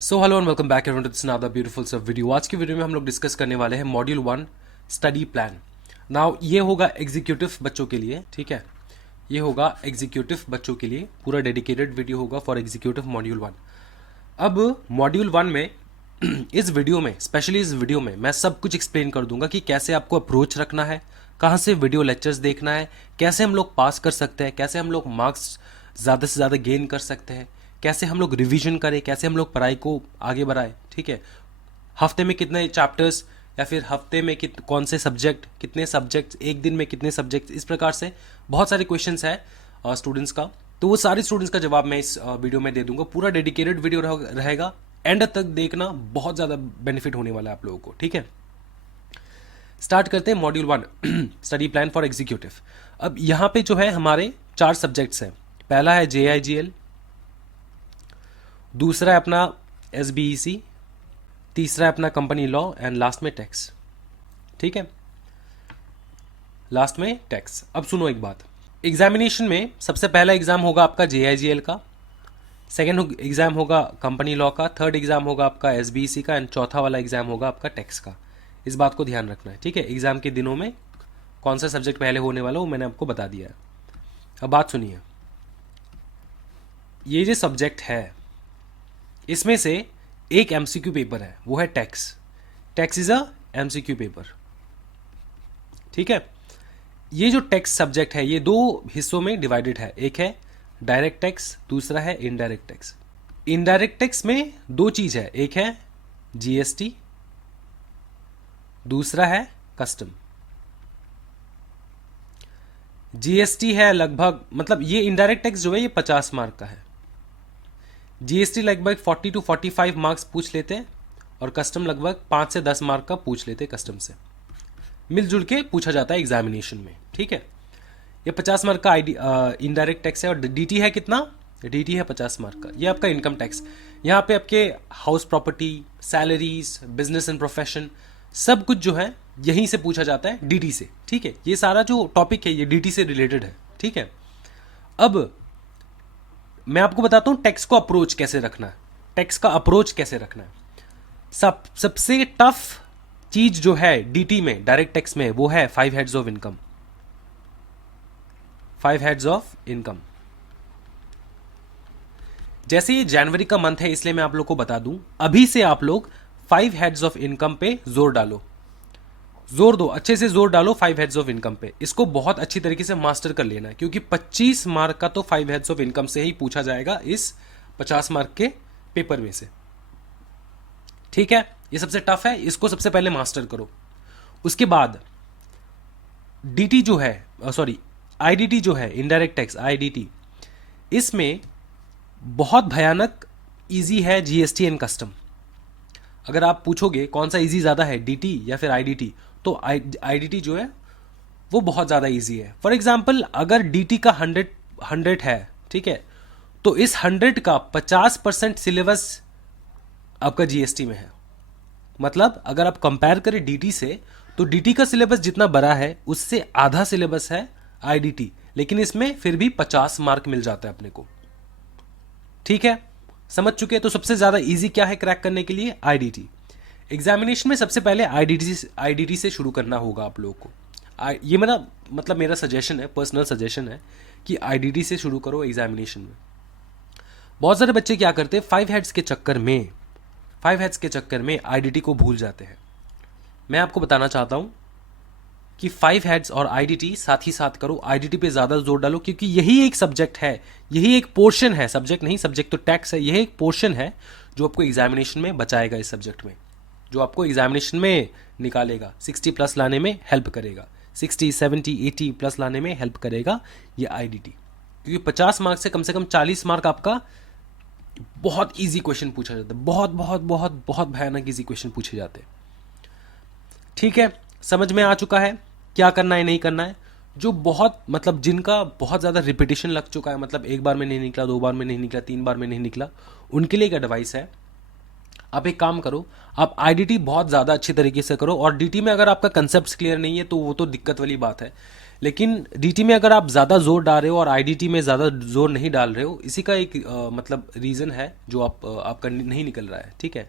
So hello and welcome back everyone to this another beautiful सा video. आज की video में हम लोग डिस्कस करने वाले हैं मॉड्यूल 1 स्टडी प्लान। नाउ ये होगा एग्जीक्यूटिव बच्चों के लिए, ठीक है। ये होगा एग्जीक्यूटिव बच्चों के लिए, पूरा डेडिकेटेड वीडियो होगा फॉर एग्जीक्यूटिव मॉड्यूल 1। अब मॉड्यूल 1 में इस वीडियो में, स्पेशली इस वीडियो में मैं सब कुछ एक्सप्लेन कर दूंगा कि कैसे आपको अप्रोच रखना है, कहाँ से वीडियो लेक्चर्स देखना है, कैसे हम लोग पास कर सकते हैं, कैसे हम लोग मार्क्स ज़्यादा से ज़्यादा गेन कर सकते हैं, कैसे हम लोग रिवीजन करें, कैसे हम लोग पढ़ाई को आगे बढ़ाएं, ठीक है। हफ्ते में कितने चैप्टर्स या फिर हफ्ते में कौन से सब्जेक्ट, कितने सब्जेक्ट्स, एक दिन में कितने सब्जेक्ट्स, इस प्रकार से बहुत सारे क्वेश्चंस हैं स्टूडेंट्स का। तो वो सारे स्टूडेंट्स का जवाब मैं इस वीडियो में दे दूंगा। पूरा डेडिकेटेड वीडियो रहेगा, एंड तक देखना, बहुत ज़्यादा बेनिफिट होने वाला है आप लोगों को, ठीक है। स्टार्ट करते हैं module 1 study plan for executive. अब यहाँ पे जो है हमारे 4 सब्जेक्ट्स हैं। पहला है JIGL, दूसरा है अपना SBEC, तीसरा है अपना कंपनी लॉ एंड लास्ट में टैक्स, ठीक है। लास्ट में टैक्स। अब सुनो एक बात, एग्जामिनेशन में सबसे पहला एग्जाम होगा आपका JIGL का, सेकेंड एग्जाम होगा कंपनी लॉ का, थर्ड एग्जाम होगा आपका SBEC का, एंड चौथा वाला एग्जाम होगा आपका टैक्स का। इस बात को ध्यान रखना है, ठीक है। एग्जाम के दिनों में कौन सा सब्जेक्ट पहले होने वाला वो मैंने आपको बता दिया है। अब बात सुनिए, ये जो सब्जेक्ट है इसमें से एक MCQ पेपर है, वो है tax. Tax is a MCQ paper, ठीक है। ये जो टैक्स सब्जेक्ट है ये 2 हिस्सों में डिवाइडेड है। एक है डायरेक्ट टैक्स, दूसरा है इनडायरेक्ट टैक्स। इनडायरेक्ट टैक्स में 2 चीज है, एक है GST, दूसरा है कस्टम। GST है लगभग, मतलब ये इनडायरेक्ट टैक्स जो है ये 50 मार्क का है। GST लगभग 40 to 45 मार्क्स पूछ लेते हैं, और कस्टम लगभग 5 से 10 मार्क का पूछ लेते हैं। कस्टम से मिलजुल के पूछा जाता है एग्जामिनेशन में, ठीक है। ये 50 मार्क का इनडायरेक्ट टैक्स है। और DT है कितना? DT है 50 मार्क का। ये आपका इनकम टैक्स। यहाँ पे आपके house property, salaries, business and profession, सब कुछ जो है यहीं से पूछा जाता है, DT से, ठीक है। ये सारा जो टॉपिक है ये DT से रिलेटेड है, ठीक है। अब मैं आपको बताता हूं टैक्स को अप्रोच कैसे रखना है, टैक्स का अप्रोच कैसे रखना है। सबसे टफ चीज जो है DT में, डायरेक्ट टैक्स में, वो है 5 heads of income. 5 heads of income. जैसे ये जनवरी का मंथ है इसलिए मैं आप लोग को बता दूं, अभी से आप लोग 5 हेड्स ऑफ इनकम पे जोर डालो, जोर दो, अच्छे से जोर डालो 5 हेड्स ऑफ इनकम पे। इसको बहुत अच्छी तरीके से मास्टर कर लेना है, क्योंकि 25 मार्क का तो 5 हेड्स ऑफ इनकम से ही पूछा जाएगा इस 50 मार्क के पेपर में से, ठीक है। ये सबसे टफ है, इसको सबसे पहले मास्टर करो। उसके बाद DT जो है, सॉरी IDT जो है, इनडायरेक्ट टैक्स IDT, इसमें बहुत भयानक इजी है GST एंड कस्टम। अगर आप पूछोगे कौन सा इजी ज्यादा है, DT या फिर IDT, तो IDT जो है वो बहुत ज़्यादा इजी है। फॉर एग्जाम्पल अगर DT का 100 है, ठीक है, तो इस 100 का 50% सिलेबस आपका GST में है। मतलब अगर आप कंपेयर करें DT से, तो DT का सिलेबस जितना बड़ा है उससे आधा सिलेबस है IDT, लेकिन इसमें फिर भी 50 मार्क मिल जाता है अपने को, ठीक है। समझ चुके हैं? तो सबसे ज़्यादा इजी क्या है क्रैक करने के लिए? IDT। एग्जामिनेशन में सबसे पहले IDT से शुरू करना होगा आप लोगों को। ये मेरा सजेशन है, पर्सनल सजेशन है कि IDT से शुरू करो एग्जामिनेशन में। बहुत सारे बच्चे क्या करते हैं, 5 हेड्स के चक्कर में IDT को भूल जाते हैं। मैं आपको बताना चाहता हूं कि 5 हेड्स और IDT साथ ही साथ करो। IDT पे ज़्यादा जोर डालो, क्योंकि यही एक सब्जेक्ट है, यही एक पोर्शन है, सब्जेक्ट नहीं, सब्जेक्ट तो टैक्स है, यही एक पोर्शन है जो आपको एग्जामिनेशन में बचाएगा, इस सब्जेक्ट में, जो आपको एग्जामिनेशन में निकालेगा, 60 प्लस लाने में हेल्प करेगा, 60, 70, 80 प्लस लाने में हेल्प करेगा ये IDT। क्योंकि 50 मार्क से कम 40 मार्क आपका बहुत इजी क्वेश्चन पूछा जाता है, बहुत बहुत बहुत बहुत भयानक इजी क्वेश्चन पूछे जाते हैं, ठीक है। समझ में आ चुका है क्या करना है, नहीं करना है। जो बहुत, मतलब जिनका बहुत ज़्यादा रिपीटिशन लग चुका है, मतलब एक बार में नहीं निकला, 2 बार में नहीं निकला, 3 बार में नहीं निकला, उनके लिए एक एडवाइस है, आप एक काम करो, आप IDT बहुत ज़्यादा अच्छी तरीके से करो। और DT में अगर आपका कंसेप्ट क्लियर नहीं है तो वो तो दिक्कत वाली बात है, लेकिन डीटी में अगर आप ज़्यादा जोर डाल रहे हो और आईडीटी में ज़्यादा जोर नहीं डाल रहे हो, इसी का एक मतलब रीज़न है जो आपका नहीं निकल रहा है, ठीक है।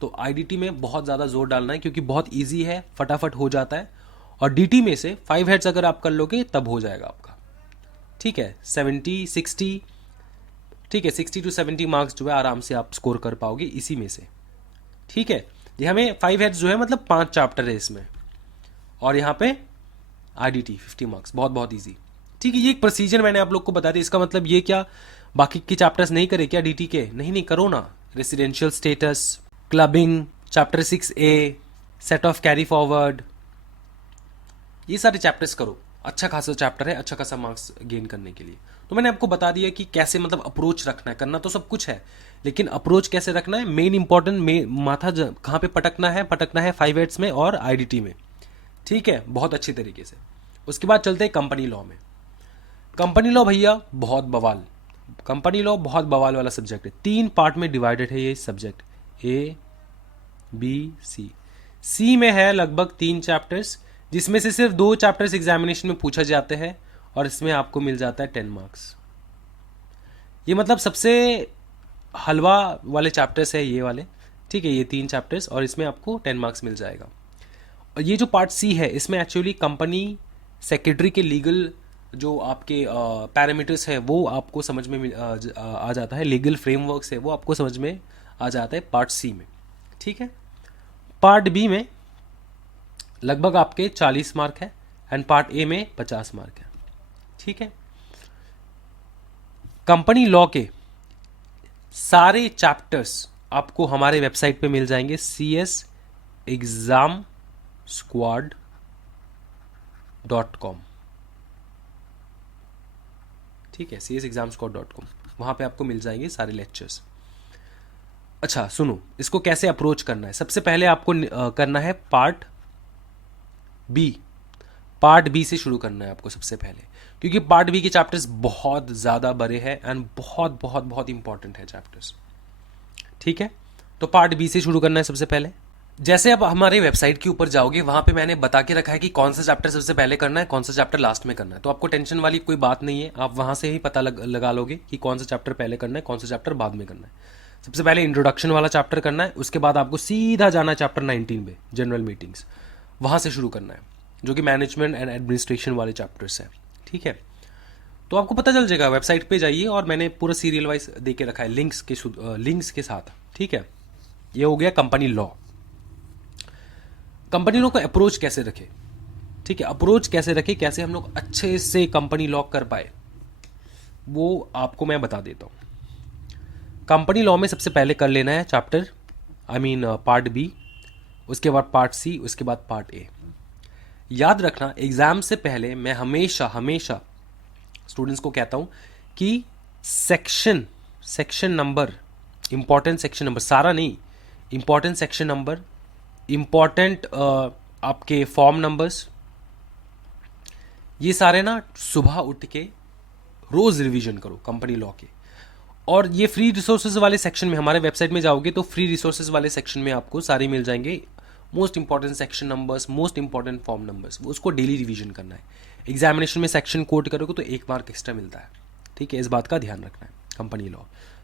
तो आईडीटी में बहुत ज़्यादा जोर डालना है क्योंकि बहुत ईजी है, फटाफट हो जाता है। और डीटी में से 5 हेड्स अगर आप कर लोगे तब हो जाएगा आपका, ठीक है। 70-60, ठीक है, 60 to 70 मार्क्स जो है आराम से आप स्कोर कर पाओगे इसी में से, ठीक है। ये हमें 5 हेड्स जो है मतलब 5 चैप्टर है इसमें, और यहाँ पे आईडीटी 50 मार्क्स, बहुत बहुत ईजी, ठीक है। ये एक प्रोसीजर मैंने आप लोग को बता दिया। इसका मतलब ये क्या बाकी के चैप्टर्स नहीं करे क्या डीटी के? नहीं नहीं, करो ना। Residential status, clubbing, chapter 6A, set of carry forward, ये सारे चैप्टर्स करो। अच्छा खासा चैप्टर है, अच्छा खासा मार्क्स गेन करने के लिए। तो मैंने आपको बता दिया कि कैसे मतलब अप्रोच रखना है, करना तो सब कुछ है, लेकिन अप्रोच कैसे रखना है, मेन इंपॉर्टेंट माथा कहाँ पे पटकना है 5 हेड्स में और आईडीटी में, ठीक है, बहुत अच्छी तरीके से। उसके बाद चलते हैं कंपनी लॉ में। कंपनी लॉ भैया बहुत बवाल, कंपनी लॉ बहुत बवाल वाला सब्जेक्ट है। 3 पार्ट में डिवाइडेड है ये सब्जेक्ट, A, B, C। सी में है लगभग 3 चैप्टर्स, जिसमें से सिर्फ 2 चैप्टर्स एग्जामिनेशन में पूछा जाते हैं और इसमें आपको मिल जाता है 10 मार्क्स। ये मतलब सबसे हलवा वाले चैप्टर्स है ये वाले, ठीक है, ये 3 चैप्टर्स, और इसमें आपको 10 मार्क्स मिल जाएगा। और ये जो पार्ट सी है इसमें एक्चुअली कंपनी सेक्रेटरी के लीगल जो आपके पैरामीटर्स है वो आपको समझ में आ जाता है, लीगल फ्रेमवर्क्स है वो आपको समझ में आ जाता है पार्ट सी में, ठीक है। पार्ट बी में लगभग आपके 40 मार्क है एंड पार्ट ए में 50 मार्क है, ठीक है। कंपनी लॉ के सारे चैप्टर्स आपको हमारे वेबसाइट पे मिल जाएंगे, csexamsquad.com, ठीक है, csexamsquad.com, वहां पे आपको मिल जाएंगे सारे लेक्चर्स। अच्छा सुनो, इसको कैसे अप्रोच करना है। सबसे पहले आपको करना है पार्ट बी से शुरू करना है आपको सबसे पहले, क्योंकि पार्ट बी के चैप्टर्स बहुत ज़्यादा बड़े हैं एंड बहुत बहुत बहुत इंपॉर्टेंट है चैप्टर्स, ठीक है। तो पार्ट बी से शुरू करना है सबसे पहले। जैसे आप हमारे वेबसाइट के ऊपर जाओगे वहां पे मैंने बता के रखा है कि कौन सा चैप्टर सबसे पहले करना है, कौन सा चैप्टर लास्ट में करना है, तो आपको टेंशन वाली कोई बात नहीं है, आप वहां से ही पता लगा लोगे कि कौन सा चैप्टर पहले करना है, कौन सा चैप्टर बाद में करना है। सबसे पहले इंट्रोडक्शन वाला चैप्टर करना है, उसके बाद आपको सीधा जाना है चैप्टर 19 में, जनरल मीटिंग्स, वहां से शुरू करना है, जो कि मैनेजमेंट एंड एडमिनिस्ट्रेशन वाले चैप्टर्स हैं, ठीक है। तो आपको पता चल जाएगा, वेबसाइट पे जाइए और मैंने पूरा सीरियल वाइज दे के रखा है लिंक्स के साथ, ठीक है। ये हो गया कंपनी लॉ। कंपनी लॉ को अप्रोच कैसे रखे, ठीक है, अप्रोच कैसे रखे, कैसे हम लोग अच्छे से कंपनी लॉ कर पाए, वो आपको मैं बता देता हूं। कंपनी लॉ में सबसे पहले कर लेना है चैप्टर पार्ट बी, उसके बाद पार्ट सी, उसके बाद पार्ट ए। याद रखना एग्जाम से पहले मैं हमेशा हमेशा स्टूडेंट्स को कहता हूं कि section number, important section number, सारा नहीं, इंपॉर्टेंट सेक्शन नंबर, इंपॉर्टेंट आपके फॉर्म नंबर्स, ये सारे ना सुबह उठ के रोज रिवीजन करो कंपनी लॉ के। और ये फ्री रिसोर्सेज वाले सेक्शन में, हमारे वेबसाइट में जाओगे तो फ्री रिसोर्सेज वाले सेक्शन में आपको सारे मिल जाएंगे, most important section numbers, most important form numbers, उसको डेली रिवीजन करना है। एग्जामिनेशन में सेक्शन कोट करोगे तो 1 मार्क एक्स्ट्रा मिलता है, ठीक है, इस बात का ध्यान रखना है। कंपनी लॉ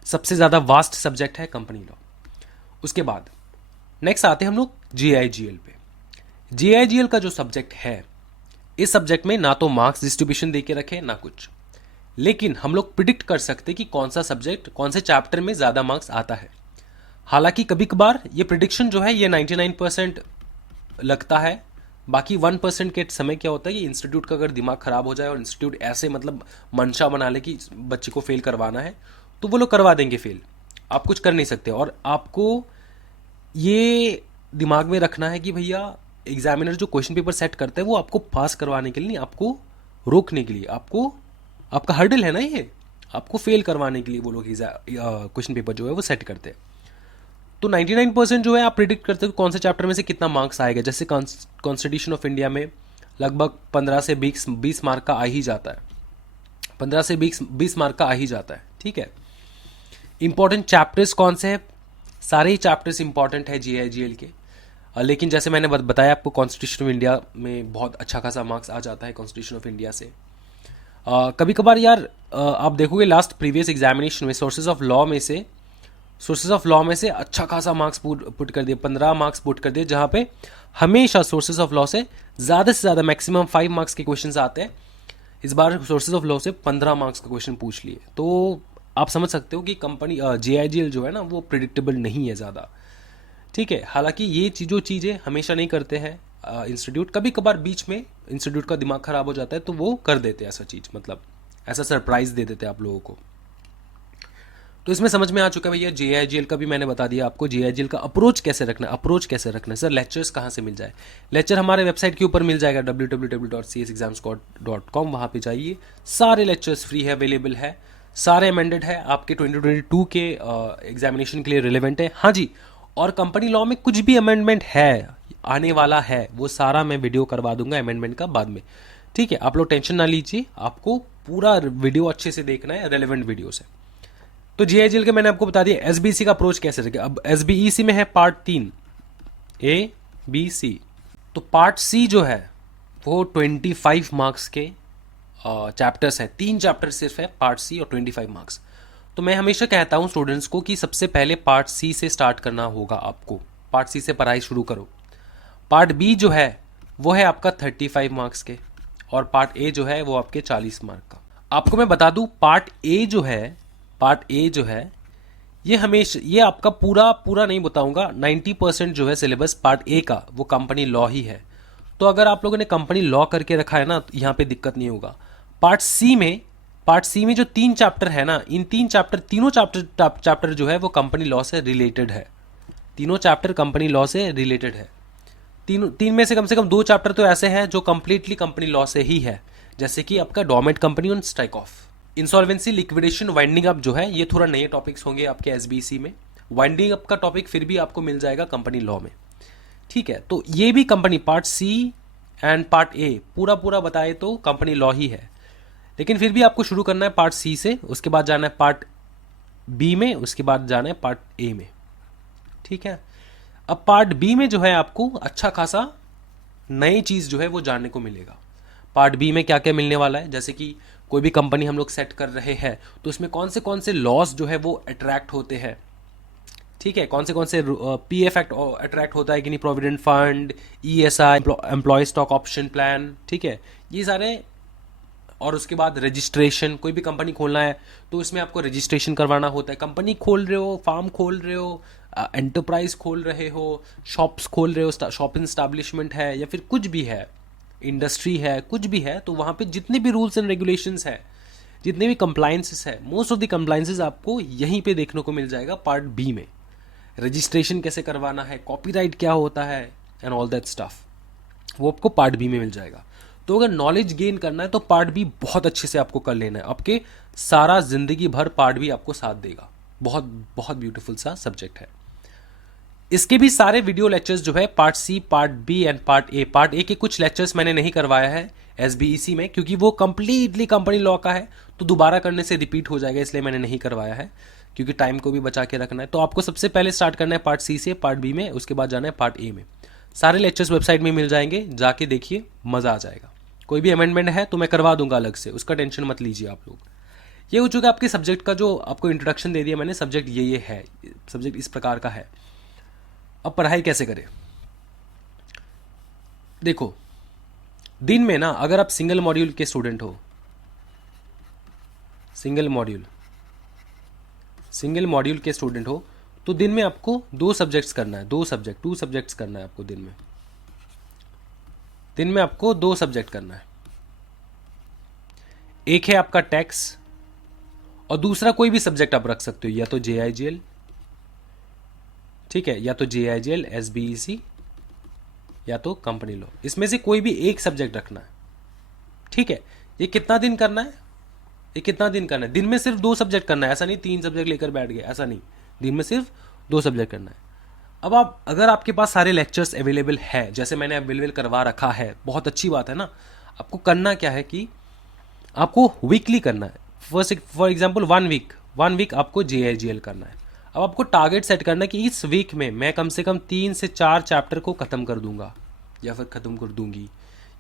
सबसे ज़्यादा वास्ट सब्जेक्ट है कंपनी लॉ। उसके बाद नेक्स्ट आते हैं हम लोग GIGL पे। GIGL का जो सब्जेक्ट है, इस सब्जेक्ट में ना तो मार्क्स डिस्ट्रीब्यूशन दे के रखे ना कुछ, लेकिन हम लोग प्रिडिक्ट कर सकते कि कौन सा सब्जेक्ट कौन से चैप्टर में ज़्यादा मार्क्स आता है। हालांकि कभी कभार ये प्रिडिक्शन जो है ये 99% लगता है, बाकी 1% के समय क्या होता है कि इंस्टीट्यूट का अगर दिमाग खराब हो जाए और इंस्टीट्यूट ऐसे मतलब मंशा बना ले कि बच्चे को फेल करवाना है, तो वो लोग करवा देंगे फेल, आप कुछ कर नहीं सकते। और आपको ये दिमाग में रखना है कि भैया एग्जामिनर जो क्वेश्चन पेपर सेट करता है वो आपको पास करवाने के लिए नहीं, आपको रोकने के लिए, आपको आपका हर्डल है ना ये, आपको फेल करवाने के लिए वो लोग क्वेश्चन पेपर जो है वो सेट करते हैं। तो 99% जो है आप प्रिडिक्ट करते हो कौन से चैप्टर में से कितना मार्क्स आएगा। जैसे कॉन्स्टिट्यूशन ऑफ इंडिया में लगभग 15 से 20 मार्क का आ ही जाता है, 15 से 20 मार्क का आ ही जाता है, ठीक है। इंपॉर्टेंट चैप्टर्स कौन से हैं, सारे ही चैप्टर्स इंपॉर्टेंट है GIGL के। लेकिन जैसे मैंने बताया आपको, कॉन्स्टिट्यूशन ऑफ इंडिया में बहुत अच्छा खासा मार्क्स आ जाता है कॉन्स्टिट्यूशन ऑफ इंडिया से। कभी कभार यार आप देखोगे लास्ट प्रीवियस एग्जामिनेशन में सोर्सेज ऑफ लॉ में से अच्छा खासा मार्क्स पुट कर दिए, 15 मार्क्स पुट कर दिए, जहाँ पे हमेशा सोर्सेज ऑफ लॉ से ज़्यादा मैक्सिमम 5 मार्क्स के क्वेश्चन आते हैं। इस बार सोर्सेज ऑफ लॉ से 15 मार्क्स का क्वेश्चन पूछ लिए, तो आप समझ सकते हो कि कंपनी JIGL जो है ना वो प्रिडिक्टेबल नहीं है ज़्यादा। ठीक है, हालांकि ये चीज़ें हमेशा नहीं करते हैं इंस्टीट्यूट, कभी कभार बीच में इंस्टीट्यूट का दिमाग ख़राब हो जाता है तो वो कर देते हैं ऐसा चीज़, मतलब ऐसा सरप्राइज़ दे देते हैं आप लोगों को। तो इसमें समझ में आ चुका है भैया, JIGL का भी मैंने बता दिया आपको, JIGL का अप्रोच कैसे रखना है। सर लेक्चर्स कहाँ से मिल जाए? लेक्चर हमारे वेबसाइट के ऊपर मिल जाएगा www.csexamsquad.com, वहाँ पे जाइए, सारे लेक्चर्स फ्री है, अवेलेबल है, सारे अमेंडेड है, आपके 2022 के एग्जामिनेशन के लिए रिलेवेंट है। हाँ जी, और कंपनी लॉ में कुछ भी अमेंडमेंट है आने वाला है वो सारा मैं वीडियो करवा दूंगा अमेंडमेंट का बाद में। ठीक है, आप लोग टेंशन ना लीजिए, आपको पूरा वीडियो अच्छे से देखना है, रेलेवेंट वीडियो से। तो JIGL के मैंने आपको बता दिया SBC का अप्रोच कैसे रखे। अब SBEC में है पार्ट 3 ABC, तो पार्ट C जो है वो 25 मार्क्स के चैप्टर्स हैं, 3 चैप्टर सिर्फ है पार्ट C और 25 मार्क्स। तो मैं हमेशा कहता हूं स्टूडेंट्स को कि सबसे पहले पार्ट C से स्टार्ट करना होगा आपको, पार्ट C से पढ़ाई शुरू करो। पार्ट B जो है वो है आपका 35 मार्क्स के, और पार्ट A जो है वो आपके 40 मार्क का। आपको मैं बता दूं पार्ट A जो है ये आपका पूरा नहीं बताऊंगा, 90% जो है सिलेबस पार्ट A का वो कंपनी लॉ ही है। तो अगर आप लोगों ने कंपनी लॉ करके रखा है ना तो यहाँ पे दिक्कत नहीं होगा। पार्ट C में जो 3 चैप्टर है ना, इन तीनों चैप्टर जो है वो कंपनी लॉ से रिलेटेड है, तीनों चैप्टर कंपनी लॉ से रिलेटेड है। तीन में से कम 2 चैप्टर तो ऐसे हैं जो कंप्लीटली कंपनी लॉ से ही है, जैसे कि आपका डोरमेंट कंपनी और strike off. Insolvency, liquidation, winding up जो है ये थोड़ा नए टॉपिक्स होंगे आपके SBC में। वाइंडिंग अप का टॉपिक फिर भी आपको मिल जाएगा कंपनी लॉ में। ठीक है, तो ये भी company part C and part A पूरा बताए तो कंपनी लॉ ही है, लेकिन फिर भी आपको शुरू करना है पार्ट C से, उसके बाद जाना है पार्ट B में, उसके बाद जाना है पार्ट A में। ठीक है, अब पार्ट B में जो है आपको अच्छा खासा नई चीज़ जो है वो जानने को मिलेगा। पार्ट B में क्या क्या मिलने वाला है, जैसे कि कोई भी कंपनी हम लोग सेट कर रहे हैं तो उसमें कौन से लॉस जो है वो अट्रैक्ट होते हैं। ठीक है, कौन से PF एक्ट अट्रैक्ट होता है कि नहीं, provident fund, ESI, employ stock option plan. ठीक है, ये सारे, और उसके बाद रजिस्ट्रेशन, कोई भी कंपनी खोलना है तो इसमें आपको रजिस्ट्रेशन करवाना होता है। कंपनी खोल रहे हो, फार्म खोल रहे हो, एंटरप्राइज खोल रहे हो, शॉप्स खोल रहे हो, शॉपिंग एस्टैब्लिशमेंट है या फिर कुछ भी है, इंडस्ट्री है, कुछ भी है, तो वहाँ पे जितने भी रूल्स एंड रेगुलेशंस है, जितने भी कंप्लायंसेस है, मोस्ट ऑफ द कंप्लायंसेस आपको यहीं पे देखने को मिल जाएगा पार्ट B में। रजिस्ट्रेशन कैसे करवाना है, कॉपीराइट क्या होता है एंड ऑल दैट स्टफ, वो आपको पार्ट B में मिल जाएगा। तो अगर नॉलेज गेन करना है तो पार्ट B बहुत अच्छे से आपको कर लेना है, आपके सारा जिंदगी भर पार्ट B आपको साथ देगा। बहुत ब्यूटीफुल सा सब्जेक्ट है। इसके भी सारे वीडियो लेक्चर्स जो है part C, part B and part A के कुछ लेक्चर्स मैंने नहीं करवाया है SBEC में, क्योंकि वो कंप्लीटली कंपनी लॉ का है, तो दोबारा करने से रिपीट हो जाएगा, इसलिए मैंने नहीं करवाया है, क्योंकि टाइम को भी बचा के रखना है। तो आपको सबसे पहले स्टार्ट करना है पार्ट C से, पार्ट B में, उसके बाद जाना है पार्ट A में। सारे लेक्चर्स वेबसाइट में मिल जाएंगे, जाके देखिए, मज़ा आ जाएगा। कोई भी अमेंडमेंट है तो मैं करवा दूंगा अलग से, उसका टेंशन मत लीजिए आप लोग। ये हो चुका आपके सब्जेक्ट का, जो आपको इंट्रोडक्शन दे दिया मैंने, सब्जेक्ट ये है, सब्जेक्ट इस प्रकार का है। अब पढ़ाई कैसे करें? देखो, दिन में ना अगर आप सिंगल मॉड्यूल के स्टूडेंट हो, सिंगल मॉड्यूल के स्टूडेंट हो, तो दिन में आपको 2 सब्जेक्ट्स करना है, 2 सब्जेक्ट्स करना है आपको दिन में आपको 2 सब्जेक्ट करना है। एक है आपका टैक्स, और दूसरा कोई भी सब्जेक्ट आप रख सकते हो, या तो JIGL, ठीक है, या तो JIGL, SBEC, या तो कंपनी लॉ, इसमें से कोई भी एक सब्जेक्ट रखना है। ठीक है, ये कितना दिन करना है? दिन में सिर्फ 2 सब्जेक्ट करना है, ऐसा नहीं 3 सब्जेक्ट लेकर बैठ गए, ऐसा नहीं, दिन में सिर्फ 2 सब्जेक्ट करना है। अब अगर आपके पास सारे लेक्चर्स अवेलेबल है, जैसे मैंने अवेलेबल करवा रखा है, बहुत अच्छी बात है ना। आपको करना क्या है कि आपको वीकली करना है। फॉर एग्जाम्पल 1 वीक आपको JIGL करना है। अब आपको टारगेट सेट करना है कि इस वीक में मैं कम से कम 3 से 4 चैप्टर को ख़त्म कर दूंगा या फिर ख़त्म कर दूंगी,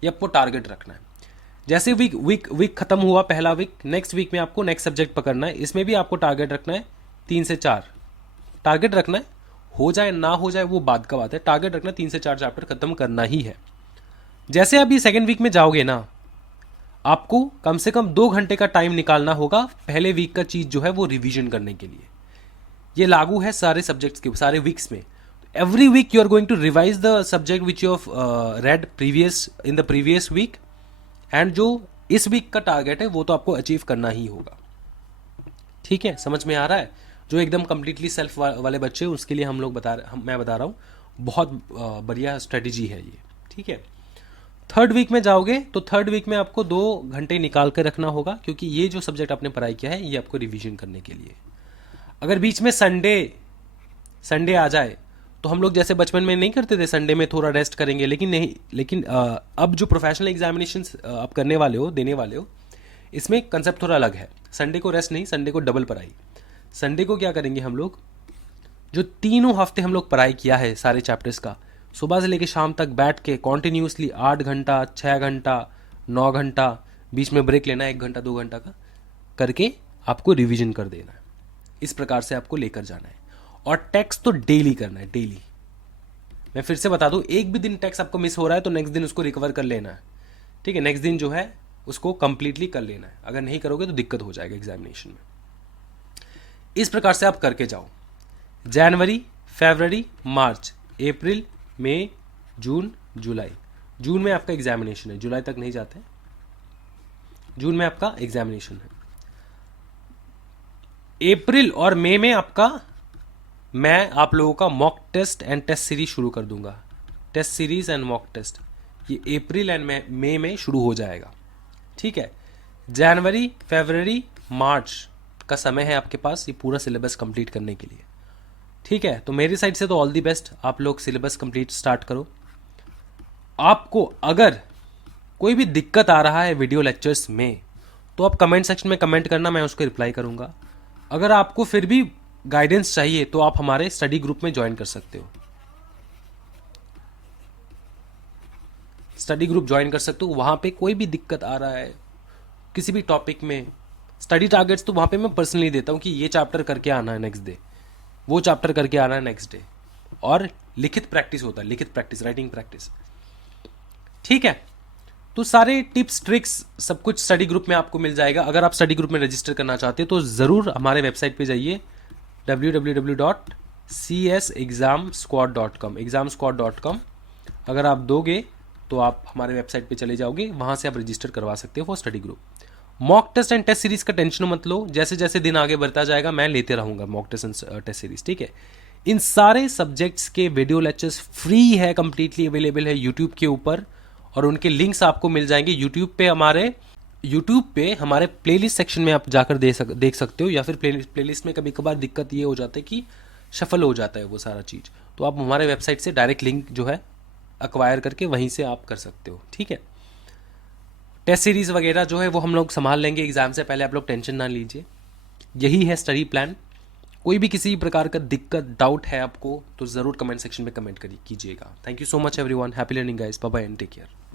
ये आपको टारगेट रखना है। जैसे वीक खत्म हुआ, पहला वीक, नेक्स्ट वीक में आपको नेक्स्ट सब्जेक्ट पकड़ना है, इसमें भी आपको टारगेट रखना है 3 से 4 टारगेट रखना है। हो जाए ना हो जाए वो बाद का बात है, टारगेट रखना 3 से 4 चैप्टर खत्म करना ही है। जैसे अभी सेकेंड वीक में जाओगे ना, आपको कम से कम 2 घंटे का टाइम निकालना होगा पहले वीक का चीज जो है वो रिवीजन करने के लिए। ये लागू है सारे सब्जेक्ट्स के, सारे वीक्स में। Every week you are going to revise the subject which you read previous in the previous week, and जो इस वीक का टारगेट है वो तो आपको अचीव करना ही होगा। ठीक है, समझ में आ रहा है? जो एकदम कंप्लीटली सेल्फ वाले बच्चे उसके लिए मैं बता रहा हूँ, बहुत बढ़िया स्ट्रेटेजी है ये। ठीक है, थर्ड वीक में जाओगे तो थर्ड वीक में आपको 2 घंटे निकाल कर रखना होगा, क्योंकि ये जो सब्जेक्ट आपने पढ़ाई किया है ये आपको रिवीजन करने के लिए। अगर बीच में संडे आ जाए तो हम लोग जैसे बचपन में नहीं करते थे, संडे में थोड़ा रेस्ट करेंगे, लेकिन अब जो प्रोफेशनल एग्जामिनेशन आप करने वाले हो, देने वाले हो, इसमें कंसेप्ट थोड़ा अलग है। संडे को रेस्ट नहीं, संडे को डबल पढ़ाई। संडे को क्या करेंगे हम लोग, जो तीनों हफ्ते हम लोग पढ़ाई किया है सारे चैप्टर्स का, सुबह से लेकर शाम तक बैठ के कॉन्टिन्यूसली 8 घंटा, 6 घंटा, 9 घंटा, बीच में ब्रेक लेना 1 घंटा 2 घंटा का करके आपको रिवीजन कर देना है। इस प्रकार से आपको लेकर जाना है। और टेक्स्ट तो डेली करना है, डेली। मैं फिर से बता दूं, एक भी दिन टेक्स्ट आपको मिस हो रहा है तो नेक्स्ट दिन उसको रिकवर कर लेना है। ठीक है, नेक्स्ट दिन जो है उसको कंप्लीटली कर लेना है। अगर नहीं करोगे तो दिक्कत हो जाएगा एग्जामिनेशन में। इस प्रकार से आप करके जाओ। जनवरी, फरवरी, मार्च, अप्रैल, मई, जून, जुलाई। जून में आपका एग्जामिनेशन है, जुलाई तक नहीं जाते। जून में आपका एग्जामिनेशन है। अप्रैल और मई में मैं आप लोगों का mock test and test series शुरू कर दूंगा। Test series and mock test ये अप्रैल एंड मई में शुरू हो जाएगा। ठीक है, जनवरी, फरवरी, मार्च का समय है आपके पास ये पूरा सिलेबस कंप्लीट करने के लिए। ठीक है, तो मेरी साइड से तो ऑल दी बेस्ट, आप लोग सिलेबस कंप्लीट स्टार्ट करो। आपको अगर कोई भी दिक्कत आ रहा है वीडियो लेक्चर्स में तो आप कमेंट सेक्शन में कमेंट करना, मैं उसको रिप्लाई करूंगा। अगर आपको फिर भी गाइडेंस चाहिए तो आप हमारे स्टडी ग्रुप में ज्वाइन कर सकते हो। स्टडी ग्रुप ज्वाइन कर सकते हो, वहां पे कोई भी दिक्कत आ रहा है किसी भी टॉपिक में, स्टडी टारगेट्स तो वहां पे मैं पर्सनली देता हूं कि ये चैप्टर करके आना है नेक्स्ट डे, वो चैप्टर करके आना है नेक्स्ट डे, और लिखित प्रैक्टिस होता है, लिखित प्रैक्टिस, राइटिंग प्रैक्टिस। ठीक है, तो सारे टिप्स ट्रिक्स सब कुछ स्टडी ग्रुप में आपको मिल जाएगा। अगर आप स्टडी ग्रुप में रजिस्टर करना चाहते हो तो ज़रूर हमारे वेबसाइट पे जाइए www.csexamsquad.com examsquad.com। अगर आप दोगे तो आप हमारे वेबसाइट पे चले जाओगे, वहाँ से आप रजिस्टर करवा सकते हो for study group. Mock test and test series का टेंशन मत लो, जैसे जैसे दिन आगे बढ़ता जाएगा मैं लेते रहूँगा mock test and test series. ठीक है, इन सारे सब्जेक्ट्स के वीडियो लेक्चर्स फ्री है, कंप्लीटली अवेलेबल है यूट्यूब के ऊपर, और उनके लिंक्स आपको मिल जाएंगे यूट्यूब पे हमारे प्लेलिस्ट सेक्शन में आप जाकर देख सकते हो, या फिर प्लेलिस्ट में कभी कभार दिक्कत ये हो जाता है कि शफल हो जाता है वो सारा चीज़, तो आप हमारे वेबसाइट से डायरेक्ट लिंक जो है अक्वायर करके वहीं से आप कर सकते हो। ठीक है, टेस्ट सीरीज वगैरह जो है वो हम लोग संभाल लेंगे एग्जाम से पहले, आप लोग टेंशन ना लीजिए। यही है स्टडी प्लान। कोई भी किसी प्रकार का दिक्कत डाउट है आपको तो ज़रूर कमेंट सेक्शन में कमेंट कीजिएगा। Thank you so much everyone, happy learning guys, bye bye and take care.